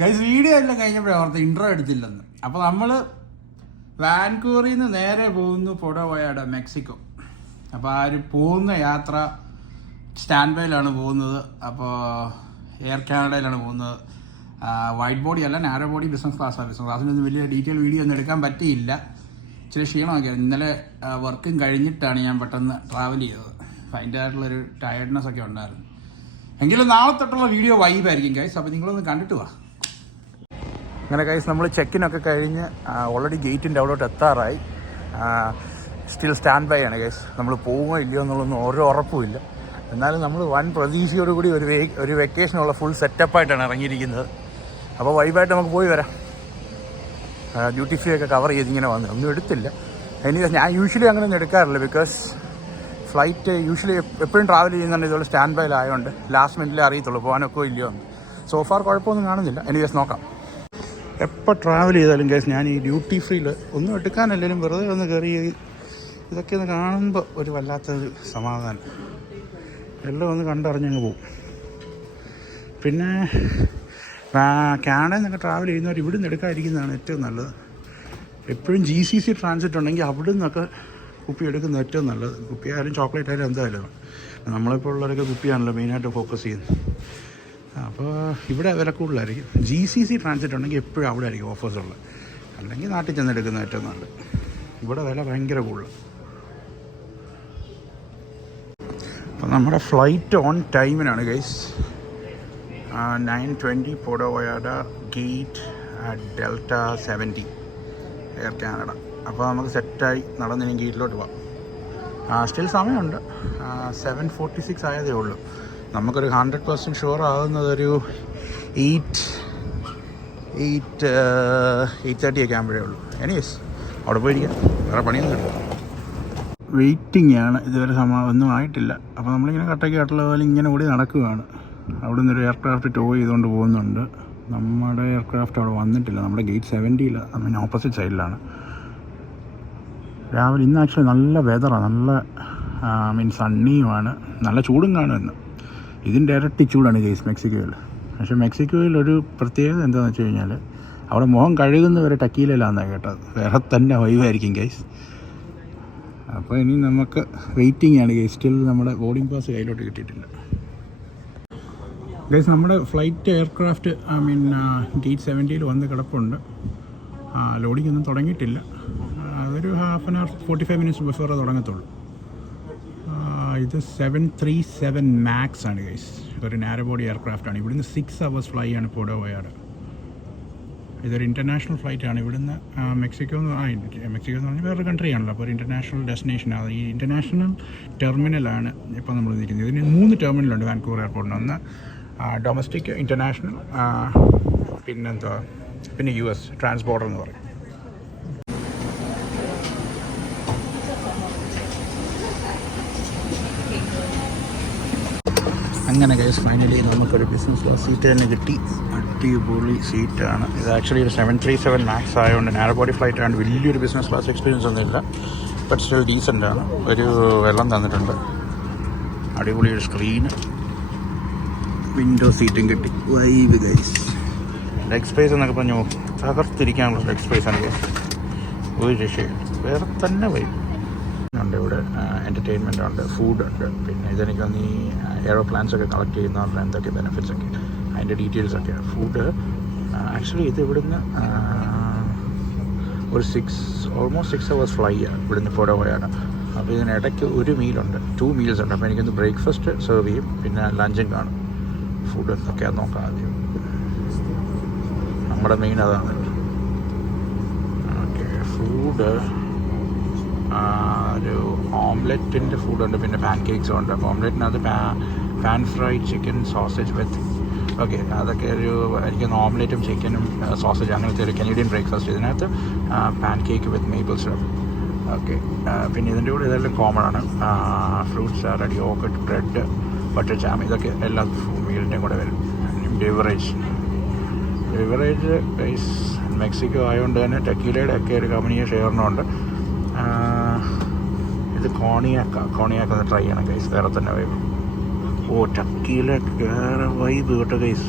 Guys video എല്ലാം കഴിഞ്ഞപ്പോഴേ ഓർത്ത് intro എടുത്തില്ലെന്ന്. അപ്പോൾ നമ്മൾ വാൻകൂവറിൽ നിന്ന് നേരെ പോകുന്നു പുഴ വയാട് മെക്സിക്കോ. അപ്പോൾ ആ ഒരു പോകുന്ന യാത്ര സ്റ്റാൻഡ് ബൈയിലാണ് പോകുന്നത്. അപ്പോൾ എയർ കാനഡയിലാണ് പോകുന്നത്. വൈറ്റ് ബോഡി അല്ല, നാരോ ബോഡി ബിസിനസ് ക്ലാസ്സാണ്. ബിസിനസ് ക്ലാസ്സിനൊന്നും വലിയ ഡീറ്റെയിൽ വീഡിയോ ഒന്നും എടുക്കാൻ പറ്റിയില്ല. ഇച്ചിരി ക്ഷീണമൊക്കെയാണ്. ഇന്നലെ വർക്കും കഴിഞ്ഞിട്ടാണ് ഞാൻ പെട്ടെന്ന് ട്രാവൽ ചെയ്തത്. അപ്പോൾ അതിൻ്റെതായിട്ടുള്ളൊരു ടയർഡ്നെസ് ഒക്കെ ഉണ്ടായിരുന്നു. എങ്കിലും നാളെ തൊട്ടുള്ള വീഡിയോ വൈബായിരിക്കും ഗൈസ്. അപ്പോൾ നിങ്ങളൊന്ന് കണ്ടിട്ട് വാ. അങ്ങനെ ഗൈസ് നമ്മൾ ചെക്കിനൊക്കെ കഴിഞ്ഞ് ഓൾറെഡി ഗേറ്റിൻ്റെ അവിടോട്ട് എത്താറായി. സ്റ്റിൽ സ്റ്റാൻഡ് ബൈ ആണ് ഗൈസ്. നമ്മൾ പോവുമോ ഇല്ലയോ എന്നുള്ളതൊന്നും ഓരോ ഉറപ്പുമില്ല. എന്നാലും നമ്മൾ വൻ പ്രതീക്ഷയോടുകൂടി ഒരു വെക്കേഷനുള്ള ഫുൾ സെറ്റപ്പായിട്ടാണ് ഇറങ്ങിയിരിക്കുന്നത്. അപ്പോൾ വൈബായിട്ട് നമുക്ക് പോയി വരാം. ഡ്യൂട്ടി ഫ്രീ ഒക്കെ കവർ ചെയ്ത് ഇങ്ങനെ വന്നു. ഒന്നും എടുത്തില്ല. ഞാൻ യൂഷ്വലി അങ്ങനെയൊന്നും എടുക്കാറില്ല. ബിക്കോസ് ഫ്ലൈറ്റ് യൂഷ്വലി എപ്പോഴും ട്രാവൽ ചെയ്യുന്നുണ്ട് ഇതുപോലെ സ്റ്റാൻഡ് ബൈയിലായതുകൊണ്ട് ലാസ്റ്റ് മിനിറ്റിലേ അറിയത്തുള്ളൂ പോകാനൊക്കെ ഇല്ലയോ എന്ന്. സോഫാർ കുഴപ്പമൊന്നും കാണുന്നില്ല. എനിവേസ് നോക്കാം. എപ്പോൾ ട്രാവൽ ചെയ്താലും കേസ് ഞാൻ ഈ ഡ്യൂട്ടി ഫ്രീയിൽ ഒന്നും എടുക്കാനല്ലെങ്കിലും വെറുതെ ഒന്ന് കയറി ഇതൊക്കെ ഒന്ന് കാണുമ്പോൾ ഒരു വല്ലാത്തൊരു സമാധാനം. എല്ലാം ഒന്ന് കണ്ടറിഞ്ഞങ്ങ് പോവും. പിന്നെ കാനഡയിൽ നിന്നൊക്കെ ട്രാവൽ ചെയ്യുന്നവർ ഇവിടെ നിന്ന് എടുക്കാതിരിക്കുന്നതാണ് ഏറ്റവും നല്ലത്. എപ്പോഴും GCC ട്രാൻസിറ്റ് ഉണ്ടെങ്കിൽ അവിടെ നിന്നൊക്കെ കുപ്പി എടുക്കുന്നത് ഏറ്റവും നല്ലത്. കുപ്പി ആയാലും ചോക്ലേറ്റ് ആയാലും എന്തായാലും നമ്മളിപ്പോൾ ഉള്ളവരൊക്കെ കുപ്പിയാണല്ലോ മെയിനായിട്ട് ഫോക്കസ് ചെയ്യുന്നത്. അപ്പോൾ ഇവിടെ വില കൂടുതലായിരിക്കും. GCC ട്രാൻസിറ്റ് ഉണ്ടെങ്കിൽ എപ്പോഴും അവിടെ ആയിരിക്കും ഓഫേഴ്സ് ഉള്ളത്. അല്ലെങ്കിൽ നാട്ടിൽ ചെന്നെടുക്കുന്നത് ഏറ്റവും നല്ലത്. ഇവിടെ വില ഭയങ്കര കൂടുതൽ. അപ്പോൾ നമ്മുടെ ഫ്ലൈറ്റ് ഓൺ ടൈമിനാണ് ഗൈസ്. 9:20 പുഴ വയാട് ഗേറ്റ് ഡെൽറ്റ 70 എയർ കാനഡ. അപ്പോൾ നമുക്ക് സെറ്റായി നടന്നിനി ഗേറ്റിലോട്ട് പോകാം. സ്റ്റിൽ സമയമുണ്ട്. 7:46 ആയതേ ഉള്ളൂ. നമുക്കൊരു 100% ഷുവർ ആകുന്നതൊരു 8:30 ഒക്കെ ആകുമ്പോഴേ ഉള്ളൂ. എനിവേസ് അവിടെ പോയിരിക്കാം. വേറെ പണിയൊന്നും ഇല്ല. വെയിറ്റിംഗ് ആണ്. ഇതുവരെ ഒന്നും ആയിട്ടില്ല. അപ്പോൾ നമ്മളിങ്ങനെ കട്ടയ്ക്കാട്ടുള്ള പോലെ ഇങ്ങനെ ഓടി നടക്കുകയാണ്. അവിടെ നിന്നൊരു എയർക്രാഫ്റ്റ് ടോ ചെയ്തുകൊണ്ട് പോകുന്നുണ്ട്. നമ്മുടെ എയർക്രാഫ്റ്റ് അവിടെ വന്നിട്ടില്ല. നമ്മുടെ ഗേറ്റ് 70 അതിന് ഓപ്പോസിറ്റ് സൈഡിലാണ്. രാവിലെ ഇന്ന് ആക്ച്വലി നല്ല വെതറാണ്. നല്ല സണ്ണിയുമാണ്. നല്ല ചൂടും കാണുമെന്ന്. ഇതിൻ്റെ ഇരട്ടി ചൂടാണ് ഗൈസ് മെക്സിക്കോയിൽ. പക്ഷേ മെക്സിക്കോയിൽ ഒരു പ്രത്യേകത എന്താണെന്ന് വെച്ച് കഴിഞ്ഞാൽ അവിടെ മുഖം കഴുകുന്നവരെ ടക്കീലല്ലാന്നാണ് കേട്ടത്. വേറെ തന്നെ വൈവായിരിക്കും ഗൈസ്. അപ്പോൾ ഇനി നമുക്ക് വെയിറ്റിംഗ് ആണ് ഗൈസ്. സ്റ്റിൽ നമ്മുടെ ബോർഡിംഗ് പാസ് കയ്യിലോട്ട് കിട്ടിയിട്ടില്ല ഗൈസ്. നമ്മുടെ ഫ്ലൈറ്റ് എയർക്രാഫ്റ്റ് ഗേറ്റ് 70 വന്ന് കിടപ്പുണ്ട്. ലോഡിംഗ് ഒന്നും തുടങ്ങിയിട്ടില്ല. അതൊരു 1/2 hour 45 minutes ബിഫോറേ തുടങ്ങത്തുള്ളൂ. ഇത് 737 മാക്സ് ആണ് ഗൈസ്. ഇതൊരു നാരോ ബോഡി എയർക്രാഫ്റ്റാണ്. ഇവിടുന്ന് 6 hours ഫ്ലൈ ആണ് പുഴ വയാട്. ഇതൊരു ഇൻ്റർനാഷണൽ ഫ്ലൈറ്റാണ്. ഇവിടുന്ന് മെക്സിക്കോ എന്ന് പറഞ്ഞാൽ വേറൊരു കൺട്രി ആണല്ലോ. അപ്പോൾ ഒരു ഇൻ്റർനാഷണൽ ഡെസ്റ്റിനേഷനാണ്. ഈ ഇൻ്റർനാഷണൽ ടെർമിനലാണ് ഇപ്പോൾ നമ്മൾ നിൽക്കുന്നത്. ഇതിന് 3 ടെർമിനലുണ്ട് വാൻകൂവർ എയർപോർട്ടിന്. ഒന്ന് ഡൊമസ്റ്റിക്, ഇൻ്റർനാഷണൽ, പിന്നെ US ട്രാൻസ്ബോർഡർ എന്ന് പറയും. അങ്ങനെ ഗൈസ് ഫൈനലി നമുക്കൊരു ബിസിനസ് ക്ലാസ് സീറ്റ് തന്നെ കിട്ടി. അടിപൊളി സീറ്റാണ്. ഇത് ആക്ച്വലി ഒരു 737 മാക്സ് ആയതുകൊണ്ട് നാരോ ബോഡി ഫ്ലൈറ്റ് ആയതുകൊണ്ട് വലിയൊരു ബിസിനസ് ക്ലാസ് എക്സ്പീരിയൻസ് ഒന്നുമില്ല. ബട്ട് സ്റ്റിൽ ഡീസൻ്റ് ആണ്. ഒരു വെള്ളം തന്നിട്ടുണ്ട്. അടിപൊളി ഒരു സ്ക്രീന്, വിൻഡോ സീറ്റും കിട്ടി. Vibe guys. ലെഗ് സ്പേസ് എന്നൊക്കെ പറഞ്ഞു തകർത്തിരിക്കാനുള്ള ലെഗ് സ്പേസ് ആണ് ഗൈസ്. ഒരു രക്ഷയില്ല. വേറെ തന്നെ വൈബ് ഉണ്ട്. ഇവിടെ എൻ്റർടൈൻമെൻ്റ് ഉണ്ട്, ഫുഡുണ്ട്. പിന്നെ ഇതെനിക്ക് വന്ന് ഈ എയറോപ്ലാൻസ് ഒക്കെ കളക്ട് ചെയ്യുന്നവരുടെ എന്തൊക്കെ ബെനിഫിറ്റ്സ് ഒക്കെ അതിൻ്റെ ഡീറ്റെയിൽസ് ഒക്കെയാണ്. ഫുഡ് ആക്ച്വലി ഇത് ഇവിടുന്ന് ഒരു ഓൾമോസ്റ്റ് 6 hours ഫ്ലൈ ആണ് ഇവിടുന്ന് പുഴ വയാട്. അപ്പോൾ ഇതിനിടയ്ക്ക് ഒരു മീലുണ്ട്, 2 meals ഉണ്ട്. അപ്പോൾ എനിക്കൊന്ന് ബ്രേക്ക്ഫാസ്റ്റ് സെർവ് ചെയ്യും, പിന്നെ ലഞ്ചും കാണും. ഫുഡ് എന്തൊക്കെയാണെന്ന് നോക്കാം ആദ്യം. നമ്മുടെ മെയിൻ അതാണ്. ഓക്കെ, ഫുഡ് ഒരു ഓംലെറ്റിൻ്റെ ഫുഡുണ്ട്, പിന്നെ പാൻ കേക്ക്സും ഉണ്ട്. അപ്പോൾ ഓംലെറ്റിനകത്ത് പാൻ ഫ്രൈഡ് ചിക്കൻ സോസേജ് വിത്ത് അതൊക്കെ എനിക്കൊന്ന് ഓംലെറ്റും ചിക്കനും സോസേജ് അങ്ങനത്തെ ഒരു കനേഡിയൻ ബ്രേക്ക്ഫാസ്റ്റ്. ഇതിനകത്ത് പാൻ കേക്ക് വിത്ത് മേപ്പിൾ സിറപ്പ്. ഓക്കെ, പിന്നെ ഇതിൻ്റെ കൂടെ ഇതെല്ലാം കോമൺ ആണ്. Fruit salad, yoghurt, bread, butter jam, ഇതൊക്കെ എല്ലാ മീലിൻ്റെയും കൂടെ വരും. ബിവറേജ് ഗൈസ് മെക്സിക്കോ ആയതുകൊണ്ട് തന്നെ ടെക്കീലയുടെ ഒക്കെ ഒരു കമ്പനിയെ ഷെയറിനുണ്ട്. ഇത് കോണിയാക്ക ഒന്ന് ട്രൈ ചെയ്യണം ഗൈസ്. വേറെ തന്നെ വൈബ്. ടക്കീല വേറെ വൈബ് കേട്ടോ ഗൈസ്.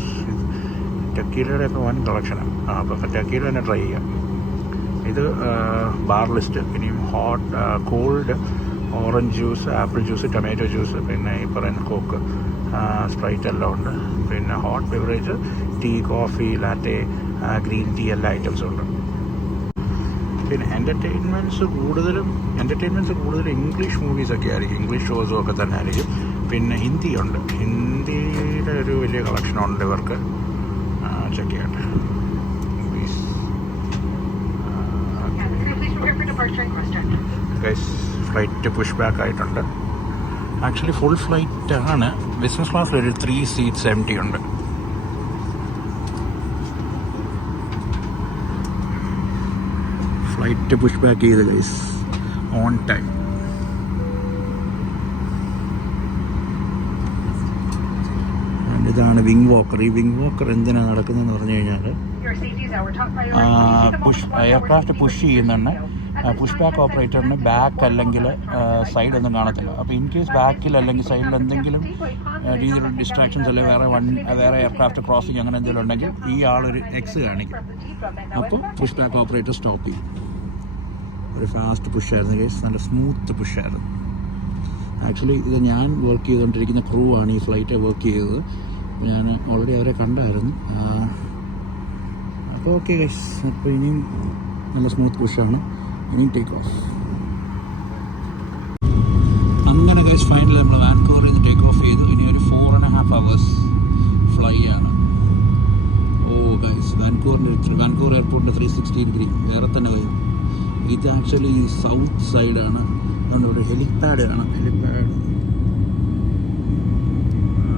ടെക്കീലയുടെ ഒക്കെ വൻ കളക്ഷനാണ്. അപ്പോൾ ടെക്കീല തന്നെ ട്രൈ ചെയ്യാം. ഇത് ബാർ ലിസ്റ്റ്. ഇനിയും hot cold orange juice, apple juice, tomato juice, പിന്നെ ഈ പറയുന്ന കോക്ക്, സ്പ്രൈറ്റ് എല്ലാം ഉണ്ട്. പിന്നെ hot beverage, tea, coffee, latte, green tea, എല്ലാ ഐറ്റംസും ഉണ്ട്. പിന്നെ എൻ്റർടൈൻമെൻറ്റ്സ് കൂടുതലും ഇംഗ്ലീഷ് മൂവീസൊക്കെ ആയിരിക്കും, ഇംഗ്ലീഷ് ഷോസും ഒക്കെ തന്നെ ആയിരിക്കും. പിന്നെ ഹിന്ദിയുണ്ട്. ഹിന്ദിയുടെ ഒരു വലിയ കളക്ഷനുണ്ട് ഇവർക്ക്. ചെക്ക് ചെയ്യട്ടെ. ഫ്ലൈറ്റ് പുഷ് ബാക്ക് ആയിട്ടുണ്ട്. ആക്ച്വലി ഫുൾ ഫ്ലൈറ്റ് ആണ്. ബിസിനസ് ക്ലാസ്സിലൊരു 3 seats empty ഉണ്ട്. ഫ്ലൈറ്റ് പുഷ് ബാക്ക് ചെയ്ത് ഗൈസ് ഓൺ ടൈം. ഇതാണ് വിങ് വാക്കർ. ഈ വിങ് വാക്കർ എന്തിനാണ് നടക്കുന്നതെന്ന് പറഞ്ഞു കഴിഞ്ഞാൽ എയർക്രാഫ്റ്റ് പുഷ് ചെയ്യുന്നുണ്ട്. പുഷ് ബാക്ക് ഓപ്പറേറ്ററിന് ബാക്ക് അല്ലെങ്കിൽ സൈഡൊന്നും കാണത്തില്ല. അപ്പോൾ ഇൻ കേസ് ബാക്കിൽ അല്ലെങ്കിൽ സൈഡിൽ എന്തെങ്കിലും രീതിയിലുള്ള ഡിസ്ട്രാക്ഷൻസ് അല്ലെങ്കിൽ വേറെ എയർക്രാഫ്റ്റ് ക്രോസിങ് അങ്ങനെ എന്തെങ്കിലും ഉണ്ടെങ്കിൽ ഈ ആളൊരു എക്സ് കാണിക്കും. അപ്പോൾ പുഷ് ബാക്ക് ഓപ്പറേറ്റർ സ്റ്റോപ്പ് ചെയ്യും. ഒരു ഫാസ്റ്റ് പുഷായിരുന്നു കേസ്, നല്ല സ്മൂത്ത് പുഷായിരുന്നു. ആക്ച്വലി ഇത് ഞാൻ വർക്ക് ചെയ്തുകൊണ്ടിരിക്കുന്ന ക്രൂ ആണ് ഈ ഫ്ലൈറ്റ് വർക്ക് ചെയ്തത്. ഞാൻ ഓൾറെഡി അവരെ കണ്ടായിരുന്നു. അപ്പോൾ ഓക്കെ ഗൈസ്, അപ്പോൾ ഇനിയും നല്ല സ്മൂത്ത് പുഷാണ്. ഇനി ടേക്ക് ഓഫ്. അങ്ങനെ ഗൈസ് ഫൈനലി നമ്മൾ വാൻകൂവറിൽ നിന്ന് ടേക്ക് ഓഫ് ചെയ്തു. ഇനി ഒരു 4.5 hours ഫ്ലൈ ആണ്. ഓ ഗൈസ്, വാൻകൂവർ എയർപോർട്ടിൻ്റെ 360 ഡിഗ്രി വേറെ തന്നെ വരും. ഇത് ആക്ച്വലി സൗത്ത് സൈഡാണ്. അതുകൊണ്ട് ഒരു ഹെലിപ്പാഡ് കാണാം. ഹെലിപ്പാഡ്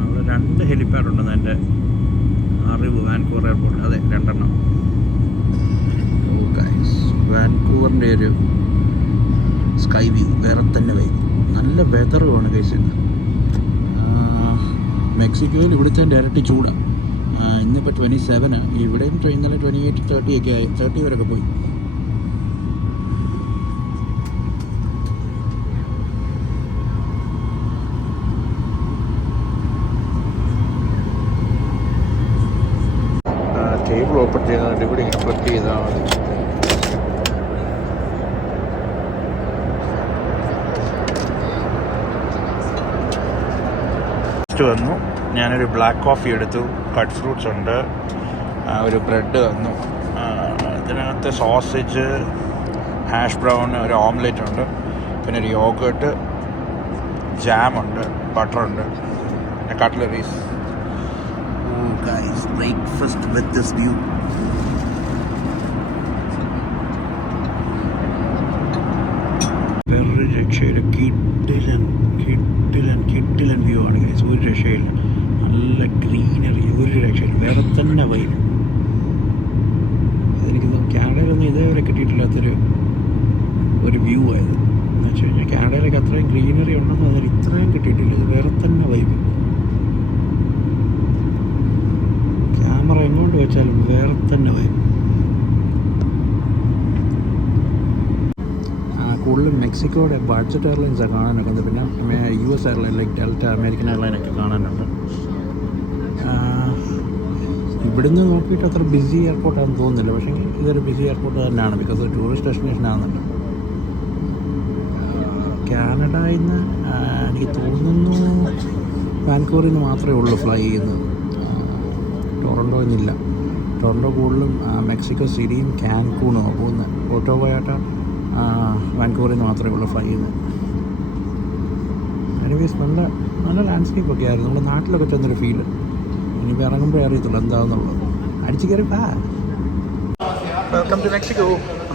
അവിടെ 2 ഹെലിപ്പാഡ് ഉണ്ടെന്ന് എൻ്റെ അറിവ് വാൻകൂവർ എയർപോർട്ടിൽ. അതെ, 2 എണ്ണം. ഓ ഗൈസ്, വാൻകൂവറിൻ്റെ ഒരു സ്കൈ വ്യൂ വേറെ തന്നെ വൈകും. നല്ല വെതറുമാണ് ഗൈസ് ഇന്ന്. മെക്സിക്കോയിൽ ഇവിടുത്തെ ഡയറക്റ്റ് ചൂടാണ്. ഇന്നിപ്പോൾ 27. ഇവിടെയും ഇന്നലെ 28, 30 ഒക്കെ ആയി. 30 വരെയൊക്കെ പോയി. ടേബിൾ ഓപ്പൺ ചെയ്യുന്നതിൻ്റെ ഇവിടെ ഇങ്ങനെ പ്ലഗ് ചെയ്താൽ മതി. വന്നു. ഞാനൊരു ബ്ലാക്ക് കോഫി എടുത്തു. കട്ട് ഫ്രൂട്ട്സ് ഉണ്ട്. ഒരു ബ്രെഡ് വന്നു. ഇതിനകത്ത് സോസേജ്, ഹാഷ് ബ്രൗൺ, ഒരു ഓംലെറ്റ് ഉണ്ട്. പിന്നെ ഒരു യോഗേർട്ട്, ജാമുണ്ട്, ബട്ടറുണ്ട്, പിന്നെ cutleries. Guys, breakfast with this view. വേറൊരു രക്ഷയില്ല. കിട്ടിലൻ വ്യൂ ആണ് ഗൈസ്. ഒരു രക്ഷയില്ല. നല്ല ഗ്രീനറി, ഒരു രക്ഷയില്ല. വേറെ തന്നെ വൈബ്. അതെനിക്ക് കാനഡയിലൊന്നും ഇതേവരെ കിട്ടിയിട്ടില്ലാത്തൊരു വ്യൂ ആയത്. എന്ന് വെച്ച് കഴിഞ്ഞാൽ കാനഡയിലൊക്കെ അത്രയും ഗ്രീനറി ഉണ്ടെന്ന് അതിൽ ഇത്രയും കിട്ടിയിട്ടില്ല. ഇത് വേറെ തന്നെ വൈബ്. എങ്ങോട്ട് വെച്ചാലും വേറെ തന്നെ വരും. കൂടുതലും മെക്സിക്കോയുടെ ബഡ്ജറ്റ് എയർലൈൻസാണ് കാണാനൊക്കെ ഉണ്ട്. പിന്നെ US airline like Delta, American എയർലൈനൊക്കെ കാണാനുണ്ട്. ഇവിടുന്ന് നോക്കിയിട്ട് അത്ര ബിസി എയർപോർട്ടാണെന്ന് തോന്നുന്നില്ല. പക്ഷേ ഇതൊരു ബിസി എയർപോർട്ട് തന്നെയാണ്. ബിക്കോസ് ഒരു ടൂറിസ്റ്റ് ഡെസ്റ്റിനേഷൻ ആകുന്നുണ്ട്. കാനഡയിൽ നിന്ന് എനിക്ക് തോന്നുന്നു വാൻകൂവറിൽ നിന്ന് മാത്രമേ ഉള്ളൂ ഫ്ലൈ ചെയ്യുന്നത്. ടൊറൻറ്റോയിൽ നിന്നില്ല. ടൊറൻറ്റോ കൂടുതലും മെക്സിക്കോ സിറ്റിയും കാൻകൂണുമാണ് പോകുന്നത്. ഓട്ടോവയാട്ട വാൻകൂവറിൽ നിന്ന് മാത്രമേ ഉള്ളൂ ഫ്ലൈ ചെയ്യുന്നത്. എനിവേസ് നല്ല ലാൻഡ്സ്കേപ്പൊക്കെ ആയിരുന്നു. നമ്മുടെ നാട്ടിലൊക്കെ ചെന്നൊരു ഫീല്. ഇനിയിപ്പോൾ ഇറങ്ങുമ്പോഴേ അറിയത്തുള്ളൂ എന്താണെന്നുള്ളത്. അടിച്ചു കയറി വെൽക്കം ടു മെക്സിക്കോ.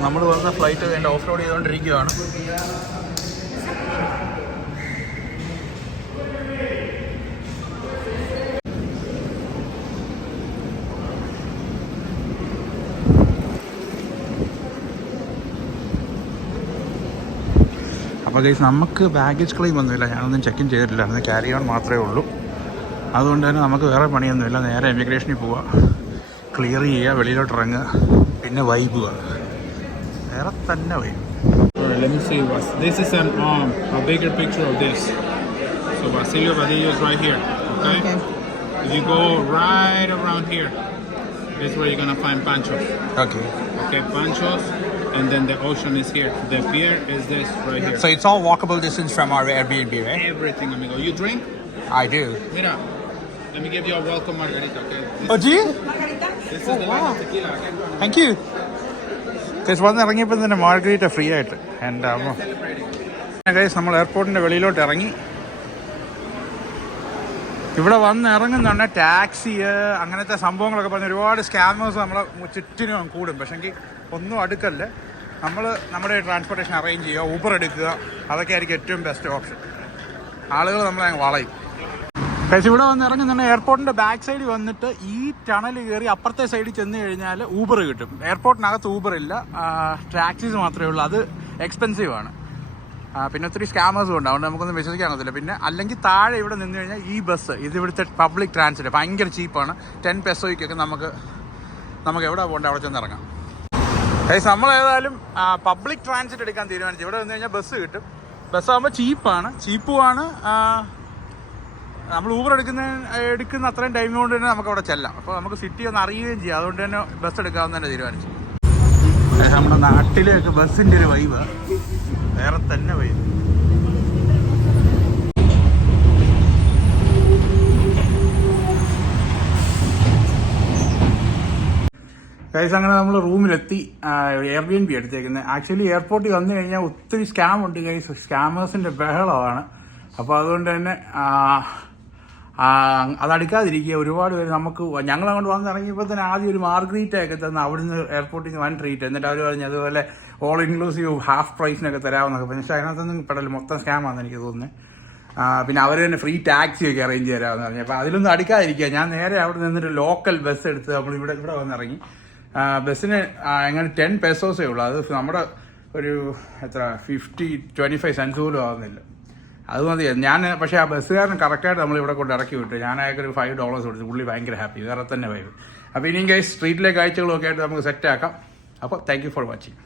നമ്മൾ വന്ന ഫ്ലൈറ്റ് എൻ്റെ ഓഫ് റോഡ് ചെയ്തുകൊണ്ടിരിക്കുകയാണ്. അപ്പോൾ ഗൈസ്, നമുക്ക് ബാഗേജ് ക്ലെയിം ഒന്നുമില്ല. ഞാനൊന്നും ചെക്ക് ഇൻ ചെയ്തിട്ടില്ല. അത് ക്യാരി ഓൺ മാത്രമേ ഉള്ളൂ. അതുകൊണ്ട് തന്നെ നമുക്ക് വേറെ പണിയൊന്നുമില്ല. നേരെ ഇമിഗ്രേഷനിൽ പോവുക, ക്ലിയർ ചെയ്യുക, വെളിയിലോട്ട് ഇറങ്ങുക, പിന്നെ വൈബുക. വേറെ തന്നെ vibe. Let me see. This is a bigger picture of this. So Basilio Vadillo is right here. Okay? If you go right around here, is where you're gonna find panchos. Okay. Okay, panchos, and then the ocean is here. The pier is this right here. So it's all walkable distance from our Airbnb, right? Everything, amigo. You drink? I do. Mira, let me give you a welcome margarita, okay? Oh, do you? This is the line of tequila, okay? Thank you. Guys വന്ന് ഇറങ്ങിയപ്പോൾ തന്നെ margherita free ആയിട്ട് എൻ്റെ അമ്മ. Guys നമ്മൾ എയർപോർട്ടിൻ്റെ വെളിയിലോട്ട് ഇറങ്ങി. ഇവിടെ വന്ന് ഇറങ്ങുന്നുണ്ട് ടാക്സി അങ്ങനത്തെ സംഭവങ്ങളൊക്കെ പറഞ്ഞ് ഒരുപാട് സ്കാമേഴ്സ് നമ്മളെ ചുറ്റിനും കൂടും. പക്ഷെങ്കിൽ ഒന്നും അടുക്കല്ല. നമ്മൾ നമ്മുടെ ട്രാൻസ്പോർട്ടേഷൻ അറേഞ്ച് ചെയ്യുക, ഊബർ എടുക്കുക, അതൊക്കെ ആയിരിക്കും ഏറ്റവും ബെസ്റ്റ് ഓപ്ഷൻ. ആളുകൾ നമ്മളെ അങ്ങ് വളയും. പക്ഷേ ഇവിടെ വന്ന് ഇറങ്ങുന്നുണ്ട് എയർപോർട്ടിൻ്റെ ബാക്ക് സൈഡിൽ വന്നിട്ട് ഈ ടണൽ കയറി അപ്പുറത്തെ സൈഡിൽ ചെന്ന് കഴിഞ്ഞാൽ ഊബർ കിട്ടും. എയർപോർട്ടിനകത്ത് ഊബർ ഇല്ല, ടാക്സീസ് മാത്രമേ ഉള്ളൂ. അത് എക്സ്പെൻസീവ് ആണ്. പിന്നെ ഒത്തിരി സ്കാമേഴ്സും ഉണ്ട്, അതുകൊണ്ട് നമുക്കൊന്നും വിശ്വസിക്കാൻ പറ്റില്ല. പിന്നെ അല്ലെങ്കിൽ താഴെ ഇവിടെ നിന്ന് കഴിഞ്ഞാൽ ഈ ബസ്, ഇത് ഇവിടുത്തെ പബ്ലിക് ട്രാൻസ്പോർട്ട് ഭയങ്കര ചീപ്പാണ്. 10 പെസോയ്ക്കൊക്കെ നമുക്ക് എവിടെ പോകേണ്ട അവിടെ ചെന്ന് ഇറങ്ങാം. നമ്മളേതായാലും പബ്ലിക് ട്രാൻസ്പോർട്ട് എടുക്കാൻ തീരുമാനിച്ചു. ഇവിടെ വന്നു കഴിഞ്ഞാൽ ബസ് കിട്ടും. ബസ്സാകുമ്പോൾ ചീപ്പുമാണ്. നമ്മൾ ഊബർ എടുക്കുന്ന അത്രയും ടൈം കൊണ്ട് തന്നെ നമുക്ക് അവിടെ ചെല്ലാം. അപ്പോൾ നമുക്ക് സിറ്റി ഒന്ന് അറിയുകയും ചെയ്യാം. അതുകൊണ്ട് തന്നെ ബസ് എടുക്കാമെന്ന് തന്നെ തീരുമാനിച്ചു. നമ്മുടെ നാട്ടിലേക്ക് ബസ്സിൻ്റെ ഒരു വൈബ് വേറെ തന്നെ വൈബ്. ഗൈസ് അങ്ങനെ നമ്മൾ റൂമിലെത്തി. എയർബിഎൻബി എടുത്തേക്കുന്നത്. ആക്ച്വലി എയർപോർട്ടിൽ വന്നു കഴിഞ്ഞാൽ ഒത്തിരി സ്കാം ഉണ്ട് ഗൈസ്. സ്കാമേഴ്സിൻ്റെ ബഹളമാണ്. അപ്പോൾ അതുകൊണ്ട് തന്നെ അതടുക്കാതിരിക്കുക. ഒരുപാട് പേര് ഞങ്ങളങ്ങോട്ട് വന്നിറങ്ങിയപ്പോൾ തന്നെ ആദ്യം ഒരു മാർഗരീറ്റയൊക്കെ തന്ന് അവിടുന്ന് എയർപോർട്ടിൽ നിന്ന് 1 ട്രീറ്റ്. എന്നിട്ട് അവർ പറഞ്ഞ് അതുപോലെ ഓൾ ഇൻക്ലൂസീവ് ഹാഫ് പ്രൈസിനൊക്കെ തരാമെന്നൊക്കെ. പക്ഷേ അതിനകത്തൊന്നും പെടൽ മൊത്തം സ്കാമാണെന്ന് എനിക്ക് തോന്നുന്നത്. പിന്നെ അവർ തന്നെ ഫ്രീ ടാക്സിയൊക്കെ അറേഞ്ച് തരാമെന്ന് പറഞ്ഞു. അപ്പോൾ അതിലൊന്നും അടുക്കാതിരിക്കുക. ഞാൻ നേരെ അവിടെ നിന്നൊരു ലോക്കൽ ബസ് എടുത്ത് നമ്മൾ ഇവിടെ വന്നിറങ്ങി. ബസ്സിന് എങ്ങനെ 10 പെസോസേ ഉള്ളൂ. അത് നമ്മുടെ ഒരു 25 സെൻസ് പോലും ആവുന്നില്ല. അത് മതി. പക്ഷേ ആ ബസ്സുകാരൻ കറക്റ്റായിട്ട് നമ്മളിവിടെ കൊണ്ട് ഇറക്കി വിട്ടു. ഞാൻ അയാൾക്കൊരു $5 കൊടുത്തു. പുള്ളി ഭയങ്കര ഹാപ്പി. വേറെ തന്നെ വൈബ്. അപ്പോൾ ഇനിയും ഗൈസ് സ്ട്രീറ്റിലെ കാഴ്ചകളൊക്കെ ആയിട്ട് നമുക്ക് സെറ്റാക്കാം. അപ്പോൾ താങ്ക് യു ഫോർ വാച്ചിങ്.